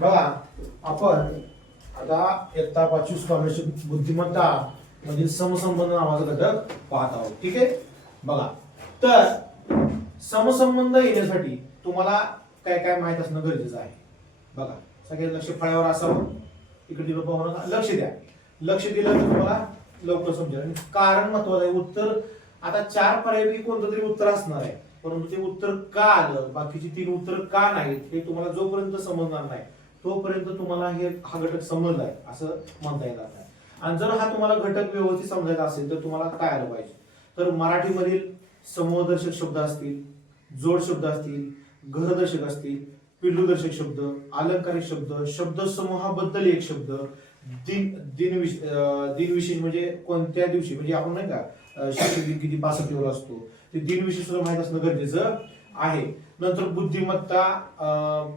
बघा आपण आता इयत्ता 5वी स्कॉलरशिप बुद्धिमत्ता मधील समसंबंध नावाचा घटक पाहत आहोत. ठीक आहे. बघा तर समसंबंध येण्यासाठी तुम्हाला काय काय माहित असणं गरजेचं आहे. बघा सगळे लक्ष फळ्यावर असावं. इकडे तिकडे पाहू नका. लक्ष द्या. लक्ष दिलं तर तुम्हाला लवकर समजेल. आणि कारण महत्वाचं आहे. उत्तर आता 4 पर्यायपैकी कोणतं तरी उत्तर असणार आहे, परंतु ते उत्तर का आलं, बाकीची 3 उत्तर का नाहीत हे तुम्हाला जोपर्यंत समजणार नाही तोपर्यंत तुम्हाला हा घटक समजलाय असं म्हणता येणार नाही. आणि जर हा तुम्हाला घटक व्यवस्थित समजायचा असेल तर तुम्हाला काय आलं पाहिजे, तर मराठीमधील समूहदर्शक शब्द असतील, जोड शब्द असतील, घरदर्शक असतील, पिल्लूदर्शक शब्द, अलंकारिक शब्द, शब्द समूहाबद्दल एक शब्द, दिनविशेष म्हणजे कोणत्या दिवशी, म्हणजे आपण नाही का शिक्षक दिन किती 65 दिवस असतो, ते दिनविशेष सुद्धा माहित असणं गरजेचं आहे. नंतर बुद्धिमत्ता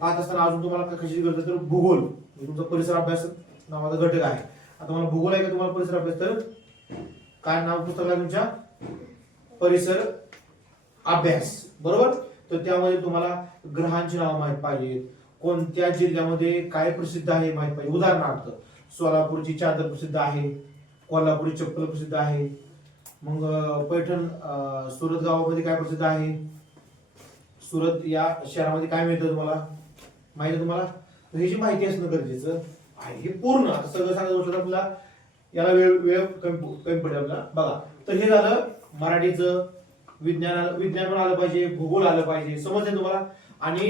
पाहत असताना अजून तुम्हाला कशाची गरज आहे, तर भूगोल म्हणजे तुमचा परिसर अभ्यास नावाचा घटक आहे. आता मला भूगोल आहे का तुम्हाला परिसर अभ्यास, तर काय नाव पुस्तक आहे तुमच्या, परिसर अभ्यास, बरोबर. तर त्यामध्ये तुम्हाला ग्रहांची नाव माहित पाहिजेत, कोणत्या जिल्ह्यामध्ये काय प्रसिद्ध आहे माहित पाहिजे. उदाहरणार्थ सोलापूरची चादर प्रसिद्ध आहे, कोल्हापुरी चप्पल प्रसिद्ध आहे, मग पैठण सुरत गावामध्ये काय प्रसिद्ध आहे, सुरत या शहरामध्ये काय मिळतं तुम्हाला माहिती आहे तुम्हाला. तर ही जी माहिती असणं गरजेचं आहे. हे पूर्ण आता सगळं सांगत आपल्याला याला वेळ वेळ कमी पडेल आपल्याला. बघा तर हे झालं मराठीचं. विज्ञान पण आलं पाहिजे, भूगोल आलं पाहिजे, समजले तुम्हाला. आणि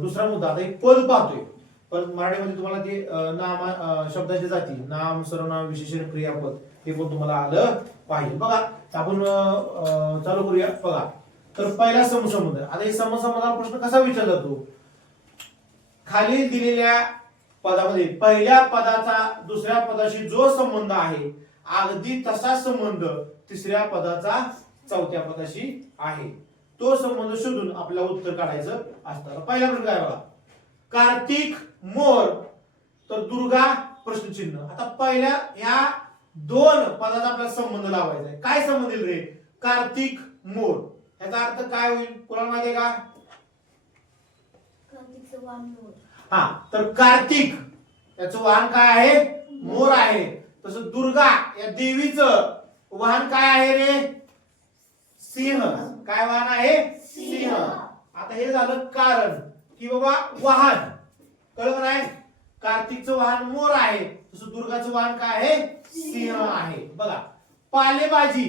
दुसरा मुद्दा, आता एक पद पाहतोय पण मराठीमध्ये तुम्हाला ते नाम शब्दाची जाती, नाम, सर्वनाम, विशेषण, क्रियापद हे पण तुम्हाला आलं पाहिजे. बघा आपण चालू करूया. बघा तर पहिला समसंबंध. आता हे समसंबंधाचा प्रश्न कसा विचारला जातो, खाली दिलेल्या पदामध्ये पहिल्या पदाचा दुसऱ्या पदाशी जो संबंध आहे अगदी तसा संबंध तिसऱ्या पदाचा चौथ्या पदाशी आहे, तो संबंध शोधून आपल्याला उत्तर काढायचं असतं. पहिला प्रश्न काय बघा, कार्तिक मोर तर दुर्गा प्रश्नचिन्ह. आता पहिल्या या 2 पदाचा आपल्याला संबंध लावायचा आहे. काय संबंध येईल रे, कार्तिक मोर, याचा अर्थ काय होईल कोणाला माहिती आहे का, कार्तिकचं वाहन मोर. हा तर कार्तिक याचं वाहन काय आहे, मोर आहे. तसं दुर्गा या देवीचं वाहन काय आहे रे, सिंह. काय वाहन आहे, सिंह. आता हे झालं कारण की बाबा वाहन, कळलं नाही. कार्तिकचं वाहन मोर आहे, तसं दुर्गाचं वाहन काय आहे, सिंह आहे. बघा पालेभाजी,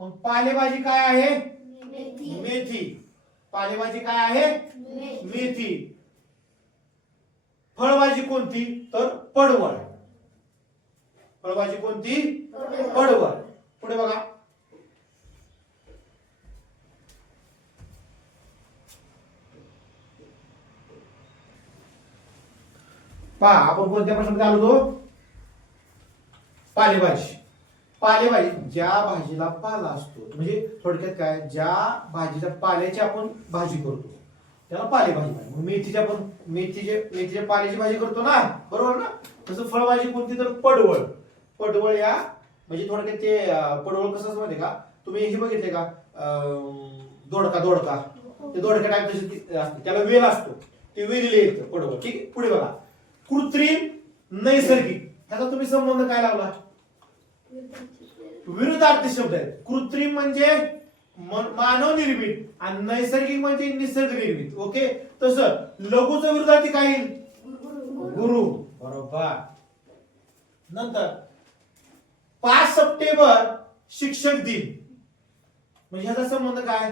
मग पालेभाजी काय आहे, मेथी. पालेभाजी काय आहे, मेथी. फळभाजी कोणती, तर पडवळ. फळभाजी कोणती, पडवळ. पुढे बघा, पहा आपण कोणत्या प्रश्नामध्ये आलो होतो, पालेभाजी. पालेभाजी ज्या भाजीला पाला असतो, म्हणजे थोडक्यात काय, ज्या भाजीच्या पाल्याची आपण भाजी करतो त्याला पालेभाजी. मग मेथीच्या पण मेथीच्या पाल्याची भाजी करतो ना, बरोबर ना. तसं फळभाजी कोणती, तर पडवळ. पडवळ या म्हणजे थोडक्यात ते पडवळ कसं माहिती का, तुम्ही हे बघितले का, दोडका ते दोडका टाईप तशी असते, त्याला वेल असतो, ते वेलीला येतं पडवळ. ठीक आहे. पुढे बघा, कृत्रिम नैसर्गिक, ह्याचा तुम्ही संबंध काय लावला, विरुद्धार्थी शब्द आहे. कृत्रिम म्हणजे मानव निर्मित आणि नैसर्गिक म्हणजे निसर्ग निर्मित. ओके. तसं लघुचं विरुद्धार्थी काय येईल, गुरु. बरोबर. नंतर 5 सप्टेंबर शिक्षक दिन, म्हणजे ह्याचा संबंध काय,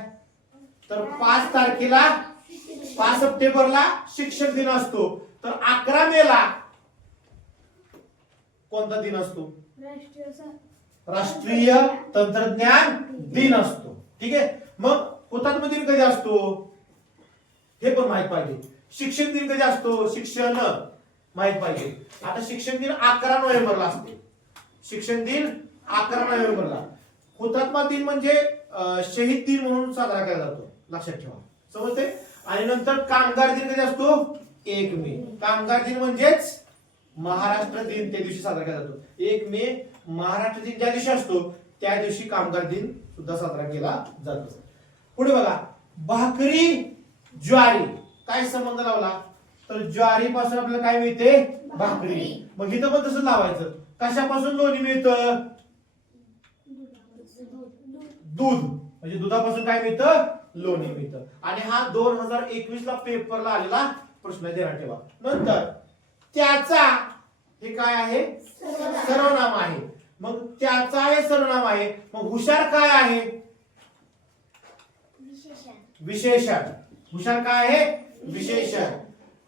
तर 5 तारखेला 5 सप्टेंबरला शिक्षक दिन असतो, तर 11 मेला कोणता दिन असतो, राष्ट्रीय तंत्रज्ञान दिन असतो. ठीक आहे. मग हुतात्मा दिन कधी असतो हे पण माहित पाहिजे. शिक्षक दिन कधी असतो, शिक्षण माहित पाहिजे. आता शिक्षक दिन 11 नोव्हेंबरला असते. शिक्षण दिन 11 नोव्हेंबरला. हुतात्मा दिन म्हणजे शहीद दिन म्हणून साजरा केला जातो, लक्षात ठेवा. समजते. आणि नंतर कामगार दिन कधी असतो, 1 मे. कामगार दिन म्हणजेच महाराष्ट्र दिन त्या दिवशी साजरा केला जातो. 1 मे महाराष्ट्र दिन ज्या दिवशी असतो त्या दिवशी कामगार दिन सुद्धा साजरा केला जातो. पुढे बघा, भाकरी ज्वारी काय संबंध लावला, तर ज्वारीपासून आपल्याला काय मिळते? भाकरी. मग इथं पण तसंच लावायचं. कशापासून लोणी मिळतं? दूध. म्हणजे दुधापासून काय मिळतं? लोणी मिळतं. आणि हा 2021 ला पेपरला आलेला प्रश्न आहे, ध्यानात ठेवा. नंतर त्याचा हे काय आहे? सर्वनाम आहे. मग त्याचा हे सर्वनाम आहे. मग हुशार काय आहे? विशेषण. हुशार काय आहे? विशेषण.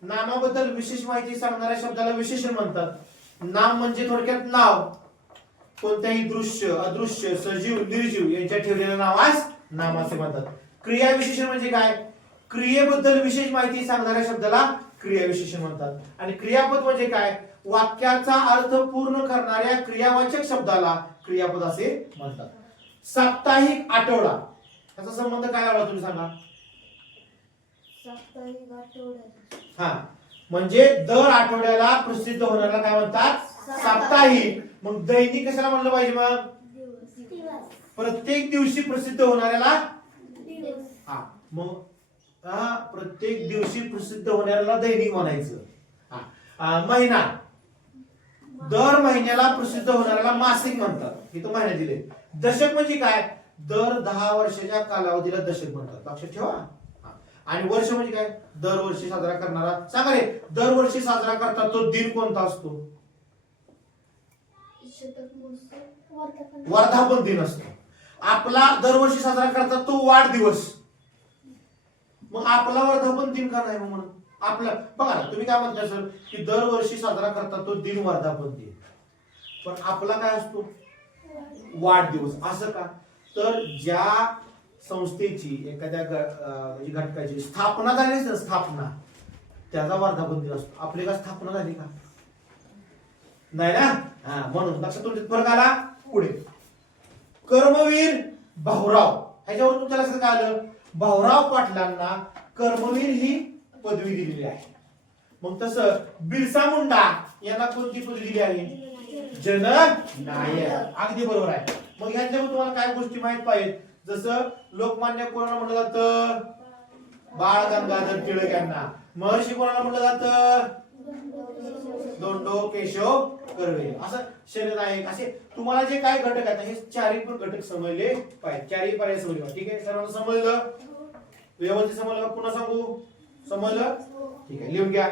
नामाबद्दल विशेष माहिती सांगणाऱ्या शब्दाला विशेषण म्हणतात. नाम म्हणजे थोडक्यात नाव. कोणत्याही दृश्य, अदृश्य, सजीव, निर्जीव यांच्या ठेवलेल्या नावास नाम असे म्हणतात. क्रिया विशेषण म्हणजे काय? क्रियेबद्दल विशेष माहिती सांगणाऱ्या शब्दाला क्रिया विशेषण म्हणतात. आणि क्रियापद म्हणजे काय? वाक्याचा अर्थ पूर्ण करणाऱ्या क्रियावाचक शब्दाला क्रियापद असे म्हणतात. साप्ताहिक आठवडा त्याचा संबंध काय आला तुम्ही सांगा? साप्ताहिक आठवडा. हा, म्हणजे दर आठवड्याला प्रसिद्ध होणाऱ्याला काय म्हणतात? साप्ताहिक. मग दैनिक कशाला म्हणलं पाहिजे? मग प्रत्येक दिवशी प्रसिद्ध होणाऱ्याला. हा, मग प्रत्येक दिवशी प्रसिद्ध होणाऱ्याला दैनिक म्हणायचं. महिना, दर महिन्याला प्रसिद्ध होणाऱ्याला मासिक म्हणतात. इथं महिना दिले. दशक म्हणजे काय? दर 10 वर्षाच्या कालावधीला दशक म्हणतात. लक्षात ठेवा. आणि वर्ष म्हणजे काय? दरवर्षी साजरा करणारा. सांगा रे, दरवर्षी साजरा करतात तो दिन कोणता असतो? वर्धापन दिन असतो. आपला दरवर्षी साजरा करतात तो वाढदिवस. मग आपला वर्धापन दिन का नाही म्हणून? आपलं बघा ना, तुम्ही काय म्हणता सर की दरवर्षी साजरा करतात तो दिन वर्धापन दिन, पण आपला काय असतो? वाढदिवस. असं का? तर ज्या संस्थेची, एखाद्या म्हणजे घटकाची स्थापना झाली असेल, स्थापना, त्याचा वर्धापन दिन असतो. आपली का स्थापना झाली का? नाही ना. म्हणून लक्षात तुमच्या फरक आला. पुढे कर्मवीर भाऊराव, ह्याच्यावर तुमच्या लक्षात काय आलं? भाऊराव पाटलांना कर्मवीर ही पदवी दिलेली आहे. मग तसं बिरसा मुंडा यांना कोणती पदवी दिली आहे? जननायक. अगदी बरोबर आहे. मग ह्याच्यावर तुम्हाला काय गोष्टी माहित पाहिजेत? जसं लोकमान्य कोणाला म्हटलं जातं? बाळ गंगाधर टिळक यांना. महर्षी कोणाला म्हटलं जातं? धोंडो केशव कर्वे. असं शरीर आहे. असे तुम्हाला जे काय घटक आहेत हे चारही पण घटक समजले पाहिजे. चारही पर्याय समजले. ठीक आहे, सर्वांना समजलं? व्यवस्थित समजलं? पुन्हा सांगू? समजलं? ठीक आहे, लिहून घ्या.